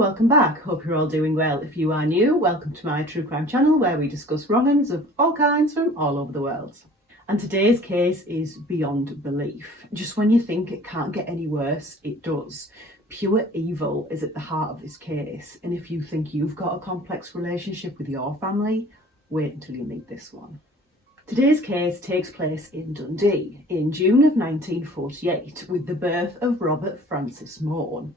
welcome back. Hope you're all doing well. If you are new, welcome to my true crime channel where we discuss wrong-uns of all kinds from all over the world. And today's case is beyond belief. Just when you think it can't get any worse, it does. Pure evil is at the heart of this case, and if you think you've got a complex relationship with your family, wait until you meet this one. Today's case takes place in Dundee in June of 1948 with the birth of Robert Francis Mone.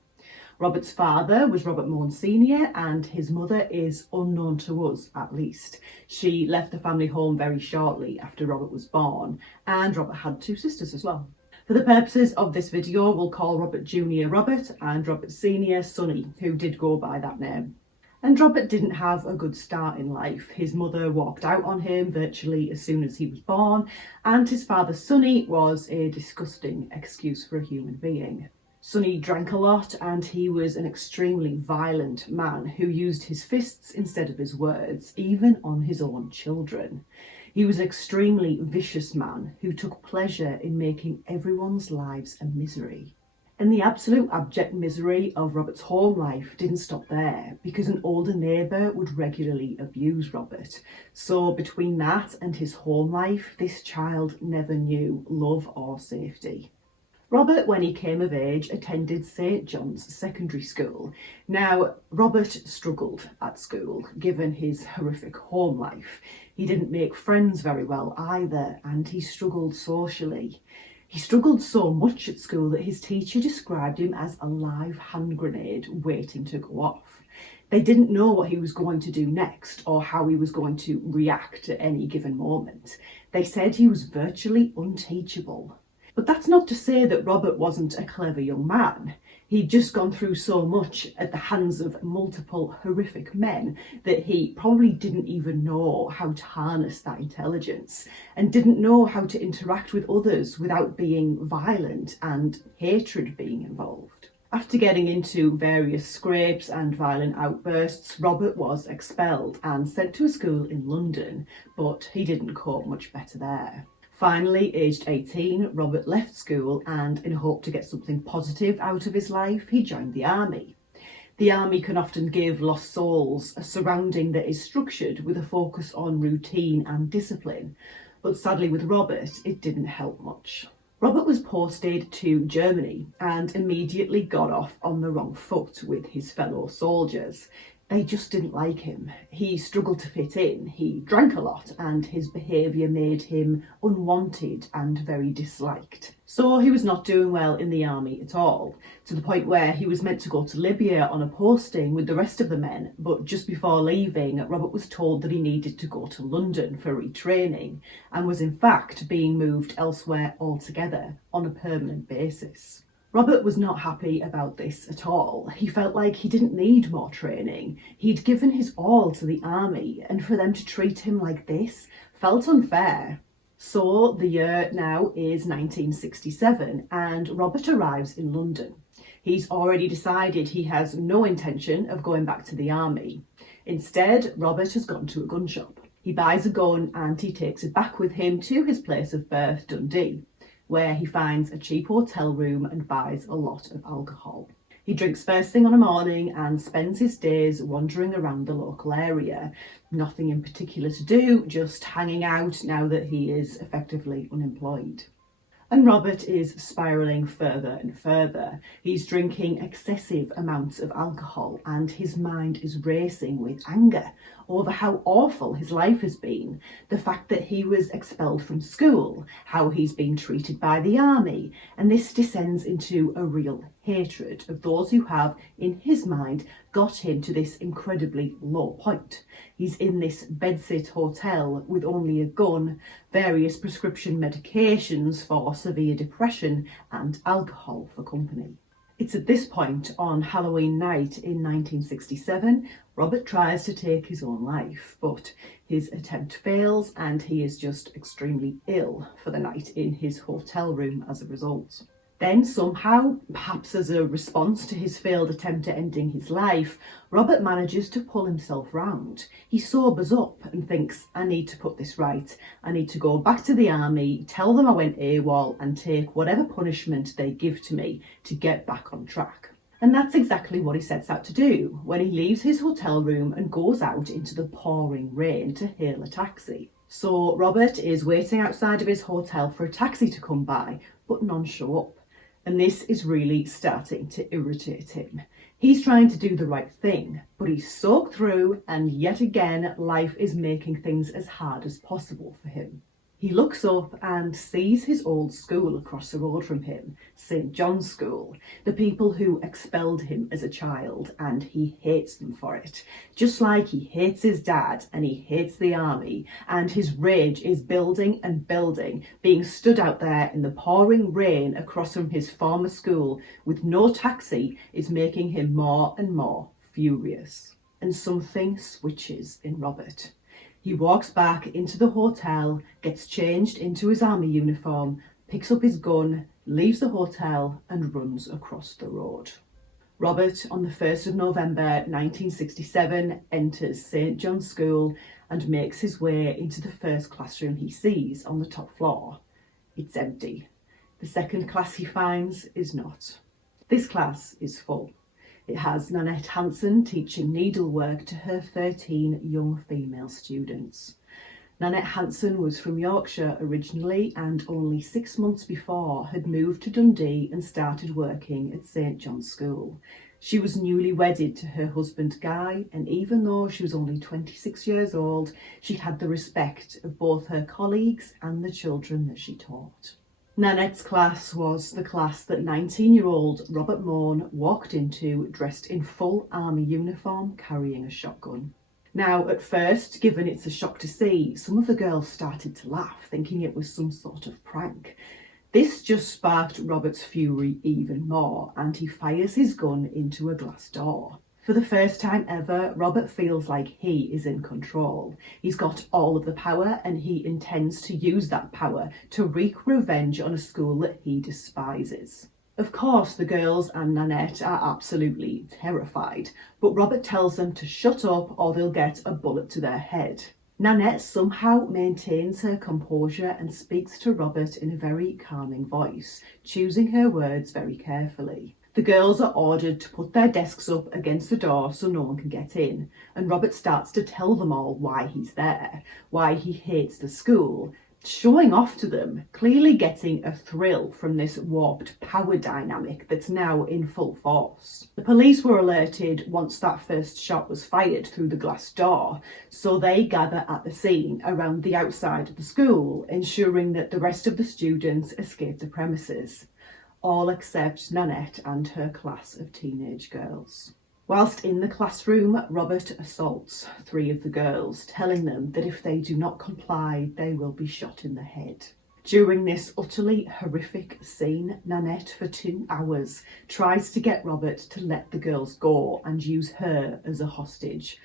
Robert's father was Robert Mone Sr. and his mother is unknown to us, at least. She left the family home very shortly after Robert was born, and Robert had two sisters as well. For the purposes of this video, we'll call Robert Jr. Robert and Robert Sr. Sonny, who did go by that name. And Robert didn't have a good start in life. His mother walked out on him virtually as soon as he was born, and his father Sonny was a disgusting excuse for a human being. Sonny drank a lot and he was an extremely violent man who used his fists instead of his words, even on his own children. He was an extremely vicious man who took pleasure in making everyone's lives a misery. And the absolute abject misery of Robert's home life didn't stop there, because an older neighbour would regularly abuse Robert. So between that and his home life, this child never knew love or safety. Robert, when he came of age, attended St John's Secondary School. Now, Robert struggled at school, given his horrific home life. He didn't make friends very well either, and he struggled socially. He struggled so much at school that his teacher described him as a live hand grenade waiting to go off. They didn't know what he was going to do next or how he was going to react at any given moment. They said he was virtually unteachable. But that's not to say that Robert wasn't a clever young man. He'd just gone through so much at the hands of multiple horrific men that he probably didn't even know how to harness that intelligence and didn't know how to interact with others without being violent and hatred being involved. After getting into various scrapes and violent outbursts, Robert was expelled and sent to a school in London, but he didn't cope much better there. Finally, aged 18, Robert left school and, in hope to get something positive out of his life, he joined the army. The army can often give lost souls a surrounding that is structured with a focus on routine and discipline, but sadly with Robert, it didn't help much. Robert was posted to Germany and immediately got off on the wrong foot with his fellow soldiers. They just didn't like him. He struggled to fit in, he drank a lot, and his behaviour made him unwanted and very disliked. So he was not doing well in the army at all, to the point where he was meant to go to Libya on a posting with the rest of the men, but just before leaving, Robert was told that he needed to go to London for retraining, and was in fact being moved elsewhere altogether on a permanent basis. Robert was not happy about this at all. He felt like he didn't need more training. He'd given his all to the army, and for them to treat him like this felt unfair. So the year now is 1967 and Robert arrives in London. He's already decided he has no intention of going back to the army. Instead, Robert has gone to a gun shop. He buys a gun and he takes it back with him to his place of birth, Dundee, where he finds a cheap hotel room and buys a lot of alcohol. He drinks first thing on a morning and spends his days wandering around the local area. Nothing in particular to do, just hanging out now that he is effectively unemployed. And Robert is spiralling further and further. He's drinking excessive amounts of alcohol and his mind is racing with anger over how awful his life has been. The fact that he was expelled from school, how he's been treated by the army, and this descends into a real hatred of those who have, in his mind, got him to this incredibly low point. He's in this bedsit hotel with only a gun, various prescription medications for severe depression and alcohol for company. It's at this point on Halloween night in 1967, Robert tries to take his own life, but his attempt fails and he is just extremely ill for the night in his hotel room as a result. Then somehow, perhaps as a response to his failed attempt at ending his life, Robert manages to pull himself round. He sobers up and thinks, I need to put this right. I need to go back to the army, tell them I went AWOL and take whatever punishment they give to me to get back on track. And that's exactly what he sets out to do when he leaves his hotel room and goes out into the pouring rain to hail a taxi. So Robert is waiting outside of his hotel for a taxi to come by, but none show up. And this is really starting to irritate him. He's trying to do the right thing, but he's soaked through, and yet again life is making things as hard as possible for him. He looks up and sees his old school across the road from him, St. John's School, the people who expelled him as a child, and he hates them for it. Just like he hates his dad and he hates the army, and his rage is building and building, being stood out there in the pouring rain across from his former school with no taxi is making him more and more furious. And something switches in Robert. He walks back into the hotel, gets changed into his army uniform, picks up his gun, leaves the hotel and runs across the road. Robert, on the 1st of November 1967, enters St. John's School and makes his way into the first classroom he sees on the top floor. It's empty. The second class he finds is not. This class is full. It has Nanette Hansen teaching needlework to her 13 young female students. Nanette Hansen was from Yorkshire originally and only 6 months before had moved to Dundee and started working at St. John's School. She was newly wedded to her husband Guy, and even though she was only 26 years old, she had the respect of both her colleagues and the children that she taught. Nanette's class was the class that 19-year-old Robert Mone walked into dressed in full army uniform, carrying a shotgun. Now, at first, given it's a shock to see, some of the girls started to laugh, thinking it was some sort of prank. This just sparked Robert's fury even more, and he fires his gun into a glass door. For the first time ever, Robert feels like he is in control. He's got all of the power and he intends to use that power to wreak revenge on a school that he despises. Of course, the girls and Nanette are absolutely terrified, but Robert tells them to shut up or they'll get a bullet to their head. Nanette somehow maintains her composure and speaks to Robert in a very calming voice, choosing her words very carefully. The girls are ordered to put their desks up against the door so no one can get in, and Robert starts to tell them all why he's there, why he hates the school, showing off to them, clearly getting a thrill from this warped power dynamic that's now in full force. The police were alerted once that first shot was fired through the glass door, so they gather at the scene around the outside of the school, ensuring that the rest of the students escape the premises. All except Nanette and her class of teenage girls. Whilst in the classroom, Robert assaults 3 of the girls, telling them that if they do not comply, they will be shot in the head. During this utterly horrific scene, Nanette, for 2 hours, tries to get Robert to let the girls go and use her as a hostage,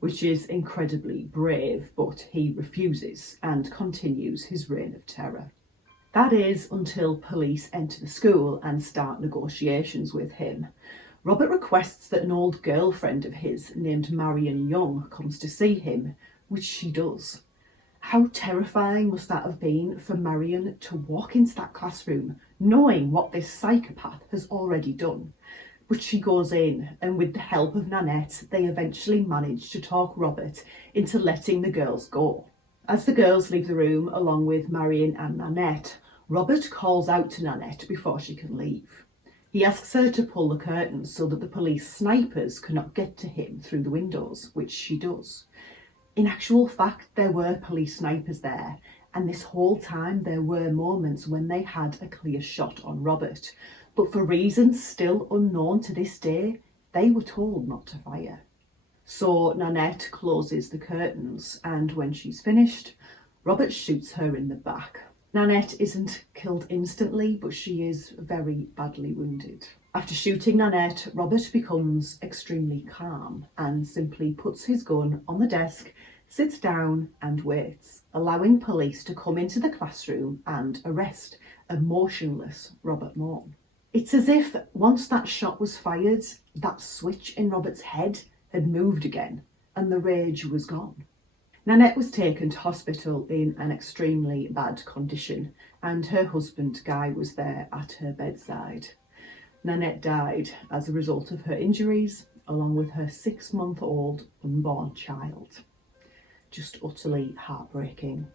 which is incredibly brave, but he refuses and continues his reign of terror. That is until police enter the school and start negotiations with him. Robert requests that an old girlfriend of his named Marion Young comes to see him, which she does. How terrifying must that have been for Marion to walk into that classroom knowing what this psychopath has already done? But she goes in, and with the help of Nanette, they eventually manage to talk Robert into letting the girls go. As the girls leave the room along with Marion and Nanette, Robert calls out to Nanette before she can leave. He asks her to pull the curtains so that the police snipers cannot get to him through the windows, which she does. In actual fact, there were police snipers there, and this whole time there were moments when they had a clear shot on Robert, but for reasons still unknown to this day, they were told not to fire. So Nanette closes the curtains, and when she's finished, Robert shoots her in the back. Nanette isn't killed instantly, but she is very badly wounded. After shooting Nanette, Robert becomes extremely calm and simply puts his gun on the desk, sits down and waits, allowing police to come into the classroom and arrest a motionless Robert Mone. It's as if once that shot was fired, that switch in Robert's head had moved again and the rage was gone. Nanette was taken to hospital in an extremely bad condition, and her husband Guy was there at her bedside. Nanette died as a result of her injuries, along with her 6-month-old unborn child. Just utterly heartbreaking.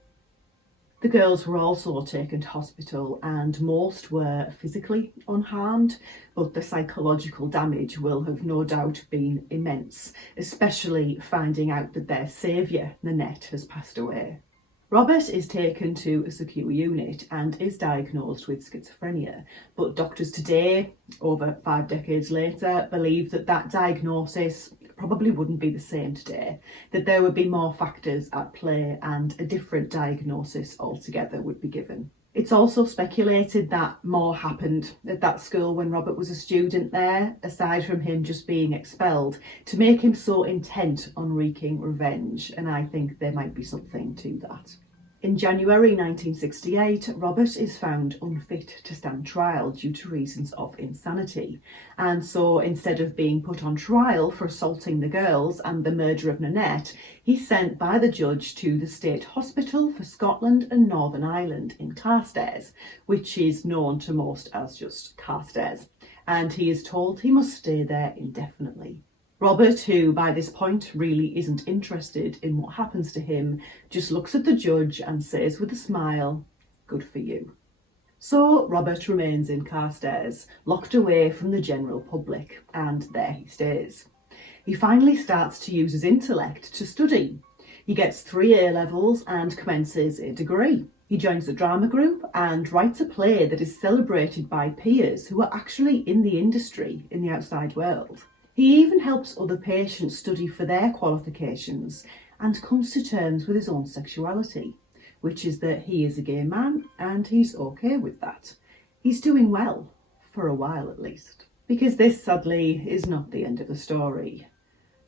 The girls were also taken to hospital and most were physically unharmed, but the psychological damage will have no doubt been immense, especially finding out that their saviour, Nanette, has passed away. Robert is taken to a secure unit and is diagnosed with schizophrenia, but doctors today, over 5 decades later, believe that that diagnosis probably wouldn't be the same today, that there would be more factors at play and a different diagnosis altogether would be given. It's also speculated that more happened at that school when Robert was a student there, aside from him just being expelled, to make him so intent on wreaking revenge, and I think there might be something to that. In January 1968, Robert is found unfit to stand trial due to reasons of insanity, and so instead of being put on trial for assaulting the girls and the murder of Nanette, he's sent by the judge to the State Hospital for Scotland and Northern Ireland in Carstairs, which is known to most as just Carstairs, and he is told he must stay there indefinitely. Robert, who by this point really isn't interested in what happens to him, just looks at the judge and says with a smile, "Good for you." So Robert remains in Carstairs, locked away from the general public, and there he stays. He finally starts to use his intellect to study. He gets 3 A-levels and commences a degree. He joins the drama group and writes a play that is celebrated by peers who are actually in the industry in the outside world. He even helps other patients study for their qualifications and comes to terms with his own sexuality, which is that he is a gay man and he's okay with that. He's doing well, for a while at least. Because this, sadly, is not the end of the story.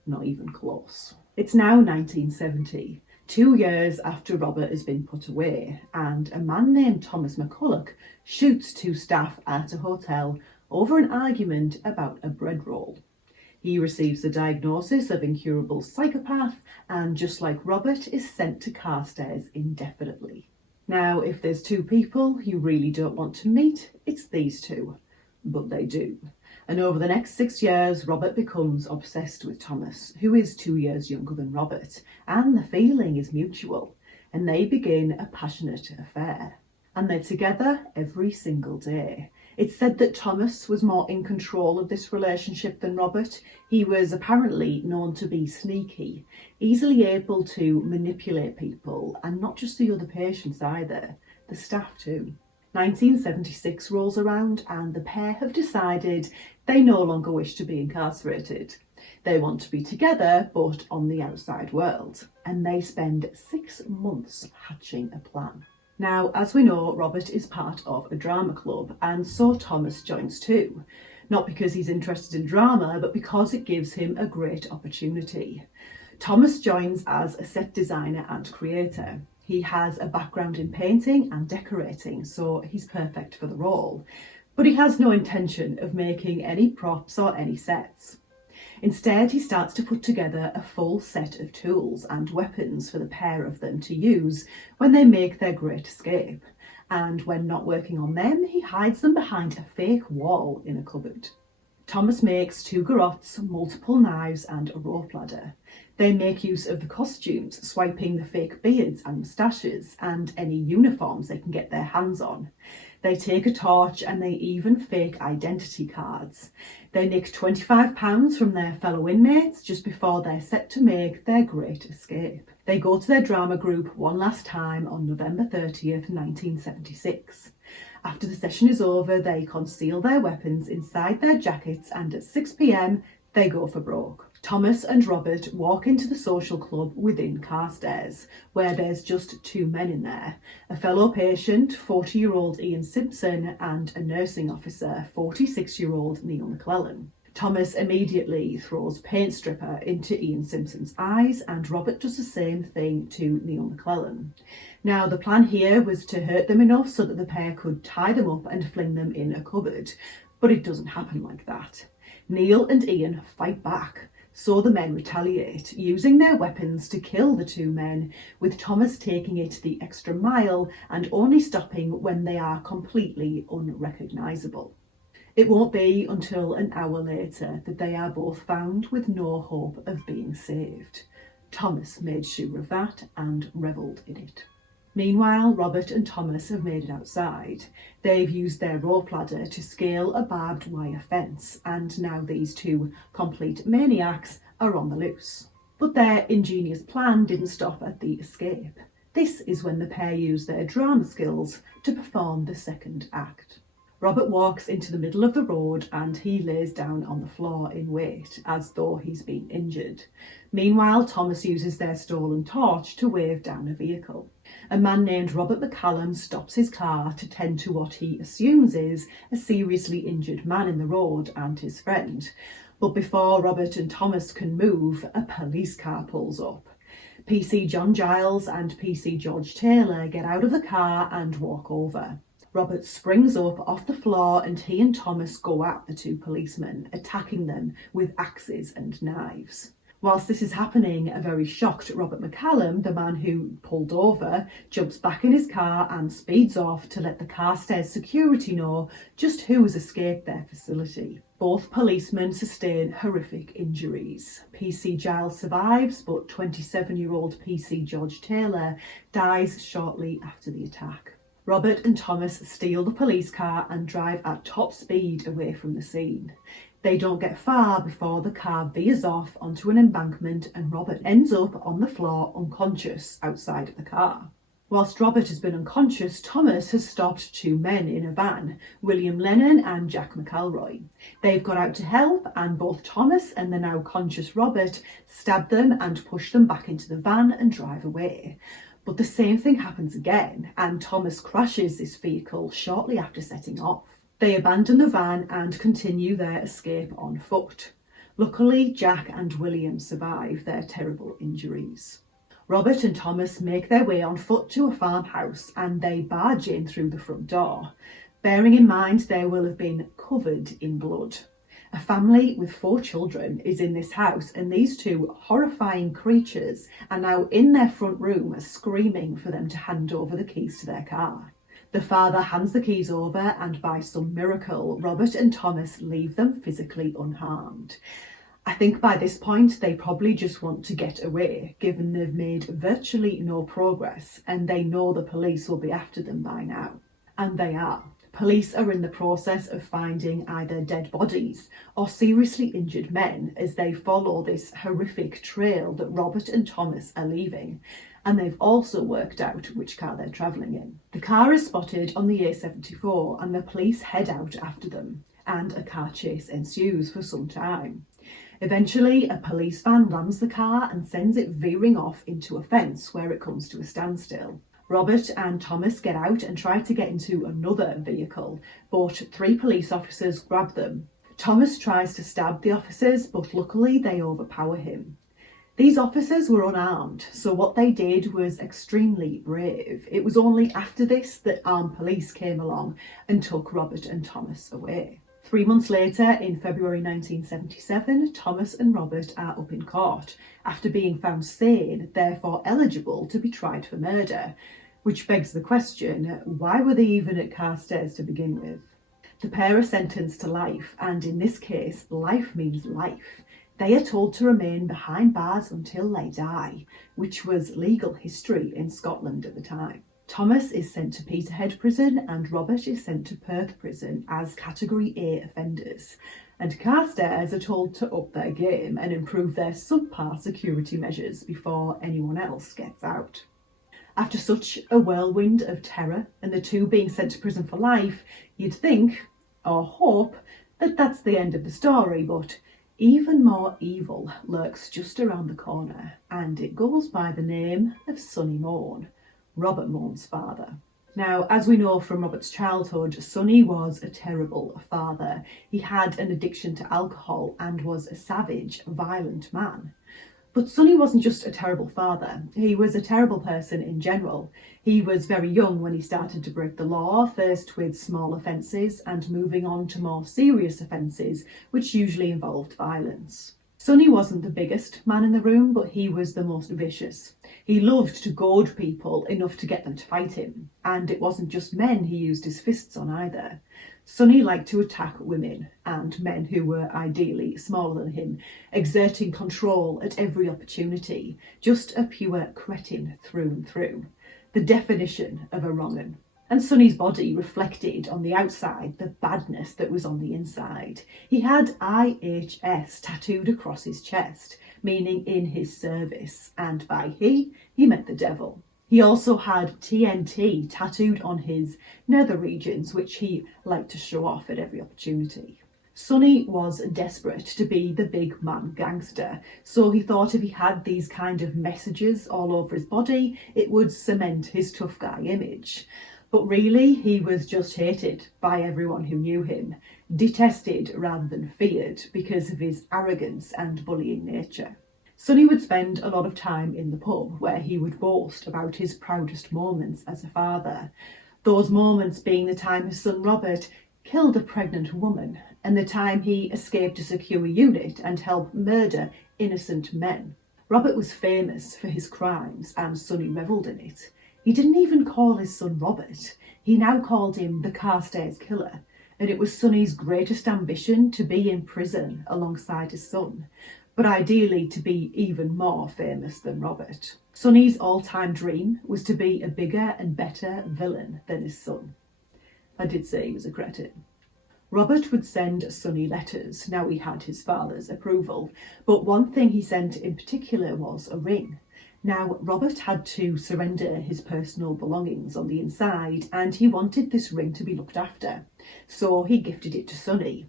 Not even close. It's now 1970, 2 years after Robert has been put away, and a man named Thomas McCulloch shoots 2 staff at a hotel over an argument about a bread roll. He receives the diagnosis of incurable psychopath and, just like Robert, is sent to Carstairs indefinitely. Now, if there's 2 people you really don't want to meet, it's these 2. But they do. And over the next 6 years, Robert becomes obsessed with Thomas, who is 2 years younger than Robert, and the feeling is mutual, and they begin a passionate affair. And they're together every single day. It's said that Thomas was more in control of this relationship than Robert. He was apparently known to be sneaky, easily able to manipulate people, and not just the other patients either, the staff too. 1976 rolls around and the pair have decided they no longer wish to be incarcerated. They want to be together, but on the outside world, and they spend 6 months hatching a plan. Now, as we know, Robert is part of a drama club, and so Thomas joins too. Not because he's interested in drama, but because it gives him a great opportunity. Thomas joins as a set designer and creator. He has a background in painting and decorating, so he's perfect for the role. But he has no intention of making any props or any sets. Instead, he starts to put together a full set of tools and weapons for the pair of them to use when they make their great escape. And when not working on them, he hides them behind a fake wall in a cupboard. Thomas makes 2 garrotes, multiple knives and a rope ladder. They make use of the costumes, swiping the fake beards and moustaches and any uniforms they can get their hands on. They take a torch and they even fake identity cards. They nick £25 from their fellow inmates just before they're set to make their great escape. They go to their drama group one last time on November 30th, 1976. After the session is over, they conceal their weapons inside their jackets and at 6 p.m, they go for broke. Thomas and Robert walk into the social club within Carstairs, where there's just 2 men in there, a fellow patient, 40-year-old Ian Simpson, and a nursing officer, 46-year-old Neil McLellan. Thomas immediately throws paint stripper into Ian Simpson's eyes, and Robert does the same thing to Neil McLellan. Now, the plan here was to hurt them enough so that the pair could tie them up and fling them in a cupboard, but it doesn't happen like that. Neil and Ian fight back, so the men retaliate, using their weapons to kill the 2 men, with Thomas taking it the extra mile and only stopping when they are completely unrecognisable. It won't be until an hour later that they are both found with no hope of being saved. Thomas made sure of that and revelled in it. Meanwhile, Robert and Thomas have made it outside. They've used their rope ladder to scale a barbed wire fence, and now these two complete maniacs are on the loose. But their ingenious plan didn't stop at the escape. This is when the pair use their drama skills to perform the second act. Robert walks into the middle of the road and he lays down on the floor in wait, as though he's been injured. Meanwhile, Thomas uses their stolen torch to wave down a vehicle. A man named Robert MacLeod stops his car to tend to what he assumes is a seriously injured man in the road and his friend. But before Robert and Thomas can move, a police car pulls up. PC John Giles and PC George Taylor get out of the car and walk over. Robert springs up off the floor and he and Thomas go at the two policemen, attacking them with axes and knives. Whilst this is happening, a very shocked Robert MacLeod, the man who pulled over, jumps back in his car and speeds off to let the Carstairs security know just who has escaped their facility. Both policemen sustain horrific injuries. PC Giles survives, but 27-year-old PC George Taylor dies shortly after the attack. Robert and Thomas steal the police car and drive at top speed away from the scene. They don't get far before the car veers off onto an embankment and Robert ends up on the floor unconscious outside of the car. Whilst Robert has been unconscious, Thomas has stopped two men in a van, William Lennon and Jack McElroy. They've got out to help and both Thomas and the now conscious Robert stab them and push them back into the van and drive away. But the same thing happens again and Thomas crashes this vehicle shortly after setting off. They abandon the van and continue their escape on foot. Luckily, Jack and William survive their terrible injuries. Robert and Thomas make their way on foot to a farmhouse and they barge in through the front door, bearing in mind they will have been covered in blood. A family with 4 children is in this house and these two horrifying creatures are now in their front room screaming for them to hand over the keys to their car. The father hands the keys over and by some miracle, Robert and Thomas leave them physically unharmed. I think by this point they probably just want to get away, given they've made virtually no progress and they know the police will be after them by now. And they are. Police are in the process of finding either dead bodies or seriously injured men as they follow this horrific trail that Robert and Thomas are leaving. And they've also worked out which car they're travelling in. The car is spotted on the A74 and the police head out after them, and a car chase ensues for some time. Eventually, a police van rams the car and sends it veering off into a fence where it comes to a standstill. Robert and Thomas get out and try to get into another vehicle, but 3 police officers grab them. Thomas tries to stab the officers, but luckily they overpower him. These officers were unarmed, so what they did was extremely brave. It was only after this that armed police came along and took Robert and Thomas away. 3 months later, in February 1977, Thomas and Robert are up in court after being found sane, therefore eligible to be tried for murder, which begs the question, why were they even at Carstairs to begin with? The pair are sentenced to life, and in this case, life means life. They are told to remain behind bars until they die, which was legal history in Scotland at the time. Thomas is sent to Peterhead Prison and Robert is sent to Perth Prison as Category A offenders. And Carstairs are told to up their game and improve their subpar security measures before anyone else gets out. After such a whirlwind of terror and the two being sent to prison for life, you'd think, or hope, that that's the end of the story, but even more evil lurks just around the corner, and it goes by the name of Sonny Mone, Robert Mone's father. Now, as we know from Robert's childhood, Sonny was a terrible father. He had an addiction to alcohol and was a savage, violent man. But Sonny wasn't just a terrible father, he was a terrible person in general. He was very young when he started to break the law, first with small offences and moving on to more serious offences, which usually involved violence. Sonny wasn't the biggest man in the room, but he was the most vicious. He loved to goad people enough to get them to fight him, and it wasn't just men he used his fists on either. Sonny liked to attack women and men who were ideally smaller than him, exerting control at every opportunity, just a pure cretin through and through. The definition of a wrong'un. And Sonny's body reflected on the outside the badness that was on the inside. He had IHS tattooed across his chest, meaning in his service, and by he meant the devil. He also had TNT tattooed on his nether regions, which he liked to show off at every opportunity. Sonny was desperate to be the big man gangster, so he thought if he had these kind of messages all over his body, it would cement his tough guy image. But really, he was just hated by everyone who knew him, detested rather than feared because of his arrogance and bullying nature. Sonny would spend a lot of time in the pub where he would boast about his proudest moments as a father. Those moments being the time his son Robert killed a pregnant woman and the time he escaped a secure unit and helped murder innocent men. Robert was famous for his crimes and Sonny revelled in it. He didn't even call his son Robert. He now called him the Carstairs Killer, and it was Sonny's greatest ambition to be in prison alongside his son, but ideally to be even more famous than Robert. Sonny's all-time dream was to be a bigger and better villain than his son. I did say he was a cretin. Robert would send Sonny letters. Now he had his father's approval, but one thing he sent in particular was a ring. Now, Robert had to surrender his personal belongings on the inside, and he wanted this ring to be looked after, so he gifted it to Sonny.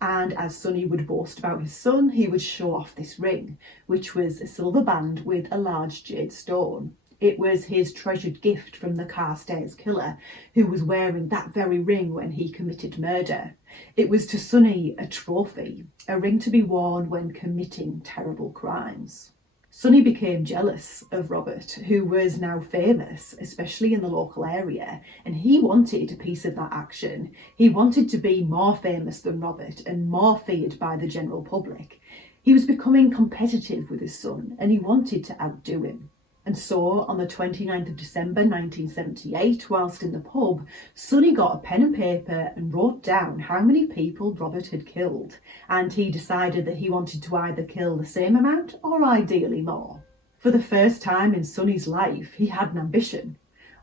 And as Sonny would boast about his son, he would show off this ring, which was a silver band with a large jade stone. It was his treasured gift from the Carstairs Killer, who was wearing that very ring when he committed murder. It was to Sonny a trophy, a ring to be worn when committing terrible crimes. Sonny became jealous of Robert, who was now famous, especially in the local area, and he wanted a piece of that action. He wanted to be more famous than Robert and more feared by the general public. He was becoming competitive with his son, and he wanted to outdo him. And so, on the 29th of December 1978, whilst in the pub, Sonny got a pen and paper and wrote down how many people Robert had killed, and he decided that he wanted to either kill the same amount or ideally more. For the first time in Sonny's life, he had an ambition,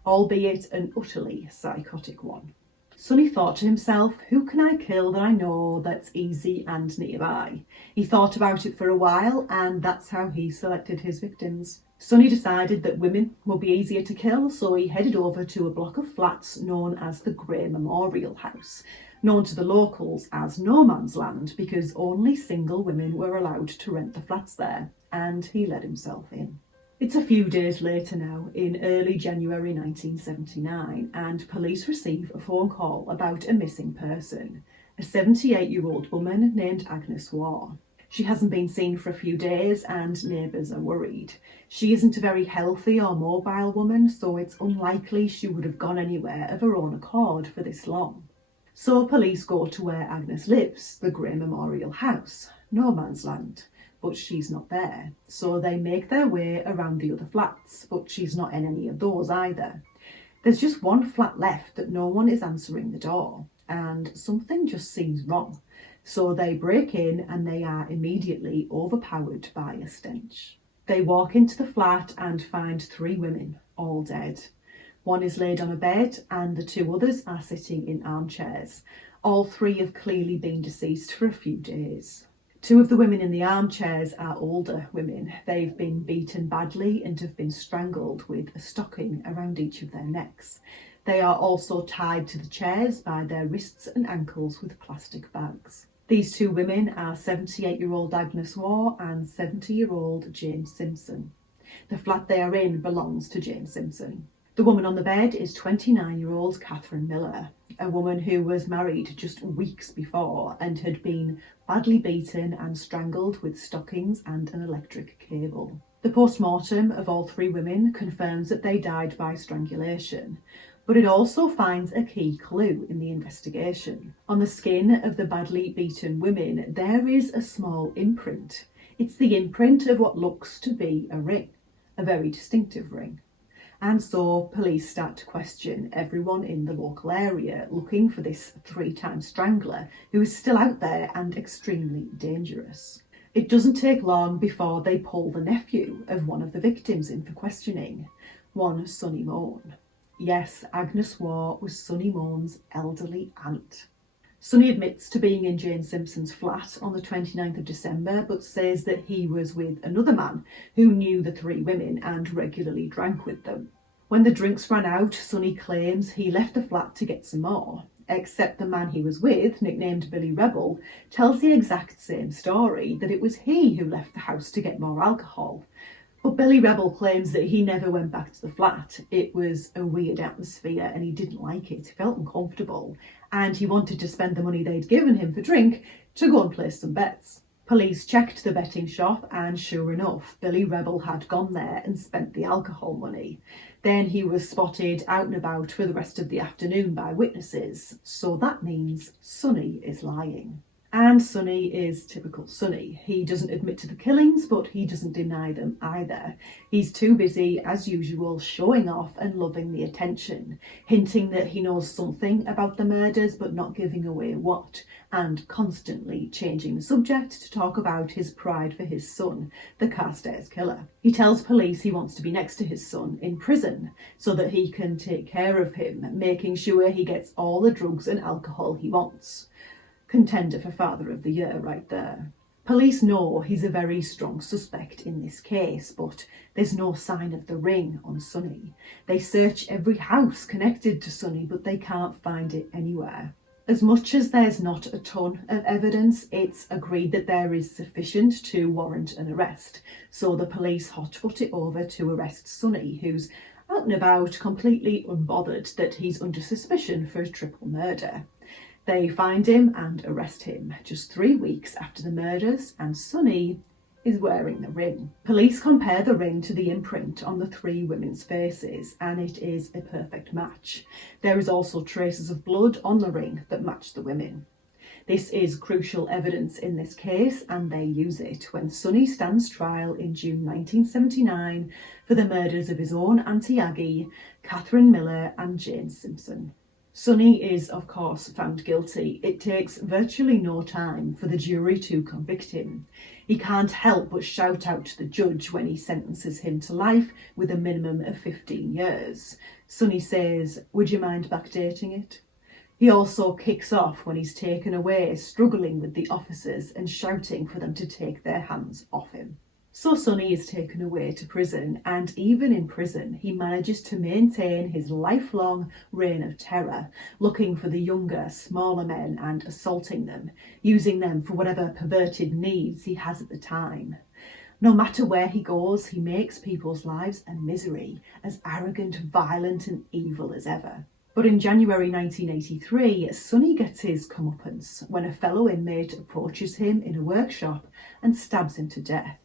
albeit an utterly psychotic one. Sonny thought to himself, who can I kill that I know that's easy and nearby? He thought about it for a while, and that's how he selected his victims. Sonny decided that women would be easier to kill, so he headed over to a block of flats known as the Grey Memorial House, known to the locals as No Man's Land because only single women were allowed to rent the flats there, and he let himself in. It's a few days later now, in early January 1979, and police receive a phone call about a missing person, a 78-year-old woman named Agnes Waugh. She hasn't been seen for a few days and neighbours are worried. She isn't a very healthy or mobile woman, so it's unlikely she would have gone anywhere of her own accord for this long. So police go to where Agnes lives, the Grey Memorial House, No Man's Land, but she's not there. So they make their way around the other flats, but she's not in any of those either. There's just one flat left that no one is answering the door, and something just seems wrong. So they break in and they are immediately overpowered by a stench. They walk into the flat and find 3 women, all dead. One is laid on a bed and the 2 others are sitting in armchairs. All 3 have clearly been deceased for a few days. 2 of the women in the armchairs are older women. They've been beaten badly and have been strangled with a stocking around each of their necks. They are also tied to the chairs by their wrists and ankles with plastic bags. These 2 women are 78-year-old Agnes Waugh and 70-year-old Jane Simpson. The flat they are in belongs to Jane Simpson. The woman on the bed is 29-year-old Catherine Miller, a woman who was married just weeks before and had been badly beaten and strangled with stockings and an electric cable. The post-mortem of all 3 women confirms that they died by strangulation, but it also finds a key clue in the investigation. On the skin of the badly beaten women, there is a small imprint. It's the imprint of what looks to be a a very distinctive ring. And so police start to question everyone in the local area looking for this 3-time strangler who is still out there and extremely dangerous. It doesn't take long before they pull the nephew of one of the victims in for questioning, one Sonny Mone. Yes, Agnes Waugh was Sonny Mone's elderly aunt. Sonny admits to being in Jane Simpson's flat on the 29th of December, but says that he was with another man who knew the 3 women and regularly drank with them. When the drinks ran out, Sonny claims he left the flat to get some more, except the man he was with, nicknamed Billy Rebel, tells the exact same story, that it was he who left the house to get more alcohol. But Billy Rebel claims that he never went back to the flat. It was a weird atmosphere and he didn't like it. He felt uncomfortable and he wanted to spend the money they'd given him for drink to go and place some bets. Police checked the betting shop and sure enough, Billy Rebel had gone there and spent the alcohol money. Then he was spotted out and about for the rest of the afternoon by witnesses. So that means Sonny is lying. And Sonny is typical Sonny. He doesn't admit to the killings, but he doesn't deny them either. He's too busy, as usual, showing off and loving the attention, hinting that he knows something about the murders, but not giving away what, and constantly changing the subject to talk about his pride for his son, the Carstairs killer. He tells police he wants to be next to his son in prison so that he can take care of him, making sure he gets all the drugs and alcohol he wants. Contender for Father of the Year right there. Police know he's a very strong suspect in this case, but there's no sign of the ring on Sonny. They search every house connected to Sonny, but they can't find it anywhere. As much as there's not a ton of evidence, it's agreed that there is sufficient to warrant an arrest. So the police hotfoot it over to arrest Sonny, who's out and about, completely unbothered that he's under suspicion for a triple murder. They find him and arrest him just 3 weeks after the murders, and Sonny is wearing the ring. Police compare the ring to the imprint on the 3 women's faces, and it is a perfect match. There is also traces of blood on the ring that match the women. This is crucial evidence in this case, and they use it when Sonny stands trial in June 1979 for the murders of his own Auntie Aggie, Catherine Miller and Jane Simpson. Sonny is, of course, found guilty. It takes virtually no time for the jury to convict him. He can't help but shout out to the judge when he sentences him to life with a minimum of 15 years. Sonny says, "Would you mind backdating it?" He also kicks off when he's taken away, struggling with the officers and shouting for them to take their hands off him. So Sonny is taken away to prison, and even in prison he manages to maintain his lifelong reign of terror, looking for the younger, smaller men and assaulting them, using them for whatever perverted needs he has at the time. No matter where he goes, he makes people's lives a misery, as arrogant, violent and evil as ever. But in January 1983, Sonny gets his comeuppance when a fellow inmate approaches him in a workshop and stabs him to death,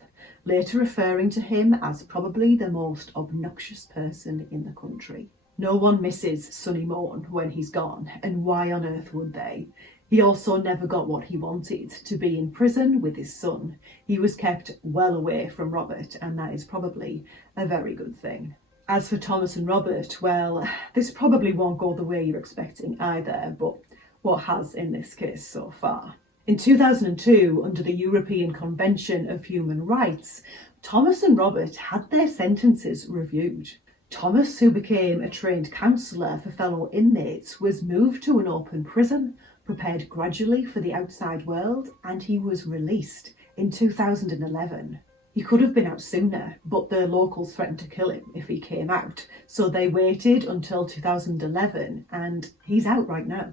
later referring to him as probably the most obnoxious person in the country. No one misses Sonny Mone when he's gone, and why on earth would they? He also never got what he wanted, to be in prison with his son. He was kept well away from Robert, and that is probably a very good thing. As for Thomas and Robert, well, this probably won't go the way you're expecting either, but what has in this case so far. In 2002, under the European Convention of Human Rights, Thomas and Robert had their sentences reviewed. Thomas, who became a trained counsellor for fellow inmates, was moved to an open prison, prepared gradually for the outside world, and he was released in 2011. He could have been out sooner, but the locals threatened to kill him if he came out, so they waited until 2011, and he's out right now.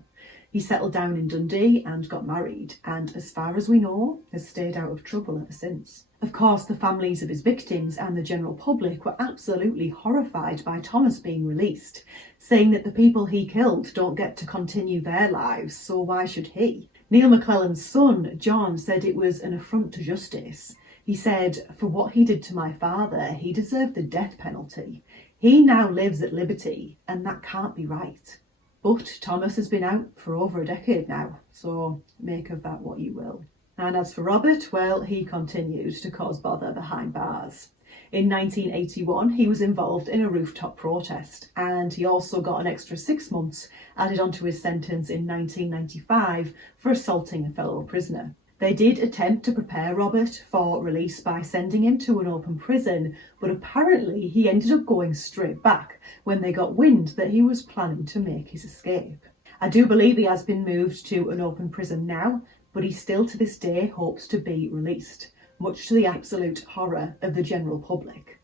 He settled down in Dundee and got married, and as far as we know, has stayed out of trouble ever since. Of course, the families of his victims and the general public were absolutely horrified by Thomas being released, saying that the people he killed don't get to continue their lives, so why should he? Neil McClelland's son, John, said it was an affront to justice. He said, "For what he did to my father, he deserved the death penalty. He now lives at liberty, and that can't be right." But Thomas has been out for over a decade now, so make of that what you will. And as for Robert, well, he continued to cause bother behind bars. In 1981, he was involved in a rooftop protest, and he also got an extra 6 months added onto his sentence in 1995 for assaulting a fellow prisoner. They did attempt to prepare Robert for release by sending him to an open prison, but apparently he ended up going straight back when they got wind that he was planning to make his escape. I do believe he has been moved to an open prison now, but he still to this day hopes to be released, much to the absolute horror of the general public.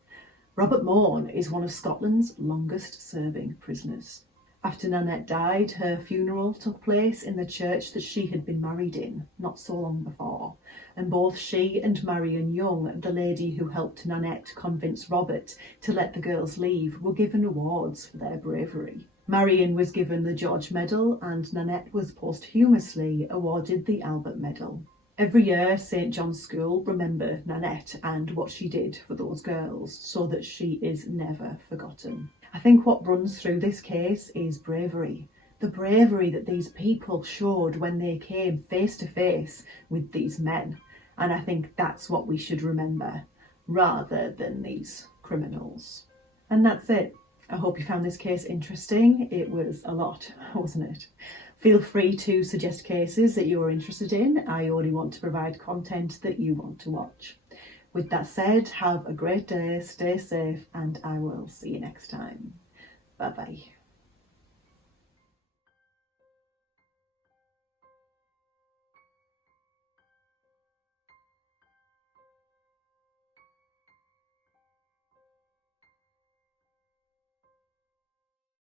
Robert Mone is one of Scotland's longest serving prisoners. After Nanette died, her funeral took place in the church that she had been married in not so long before, and both she and Marion Young, the lady who helped Nanette convince Robert to let the girls leave, were given awards for their bravery. Marion was given the George Medal and Nanette was posthumously awarded the Albert Medal. Every year, St John's School remember Nanette and what she did for those girls so that she is never forgotten. I think what runs through this case is bravery. The bravery that these people showed when they came face to face with these men. And I think that's what we should remember, rather than these criminals. And that's it. I hope you found this case interesting. It was a lot, wasn't it? Feel free to suggest cases that you're interested in. I only want to provide content that you want to watch. With that said, have a great day, stay safe, and I will see you next time. Bye bye.